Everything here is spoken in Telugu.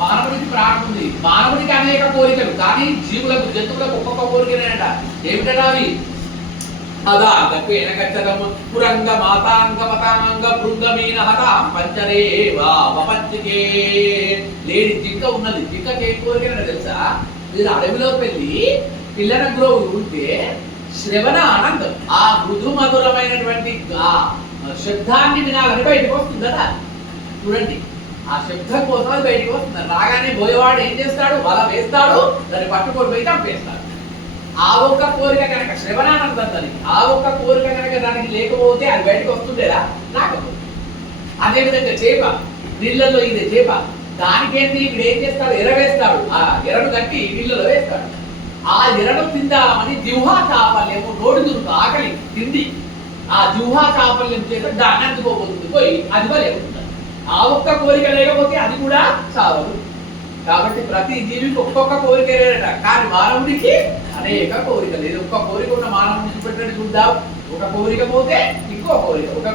మానవుడికి ప్రాణం ఉంది, మానవుడికి అనేక కోరికలు, కానీ జీవులకు జంతువులకు ఒక్కొక్క కోరికనేనట. ఏమిటట అవి? అదా గప్పేన గచ్చదము పురంగ మాతాంగ మతాంగ బృంగమీన హతాం పంచరేవా వపంచికే. లేడి జింక ఉన్నది, జింకకి ఏం కోరికనట తెలుసా? మీరు అడవిలోకి వెళ్ళి పిల్లన గ్రోవు ఉంటే శ్రవణ ఆనందం, ఆ మృదు మధురమైనటువంటి ఆ శబ్దాన్ని వినాలని బయటకు వస్తుందట. చూడండి, ఆ శబ్దం కోసం అది బయటకు వస్తుంది. రాగానే బోయవాడు ఏం చేస్తాడు? వల వేస్తాడు, దాన్ని పట్టుకొని పోయి చంపేస్తాడు. ఆ ఒక్క కోరిక కనుక శ్రవణానందం దానికి, ఆ ఒక్క కోరిక కనుక దానికి లేకపోతే అది బయటకు వస్తుండేదా? రాకపోతే. అదేవిధంగా చేప, నీళ్ళల్లో ఇదే చేప, దానికేంటి ఇప్పుడు ఏం చేస్తాడు? ఎర వేస్తాడు, ఆ ఎరను కట్టి నీళ్ళలో వేస్తాడు. ఆ ఎరను తిందామని జిహ్వా చాపల్యము, నోటి దురుకు ఆకలి తిండి, ఆ జిహ్వా చాపల్యం చేత దాన్ని అందుకోబోతుంది, పోయి అది వలే ఉంటుంది. ఆ ఒక్క కోరిక లేకపోతే అది కూడా చావదు. కాబట్టి ప్రతి జీవికి ఒక్కొక్క కోరిక లేదట, కానీ మానవుడికి అనేక కోరికలు. ఒక్క కోరిక ఉన్న మానవుడిని పెట్టండి చూద్దాం. ఒక కోరిక పోతే ఇంకో కోరిక, ఒక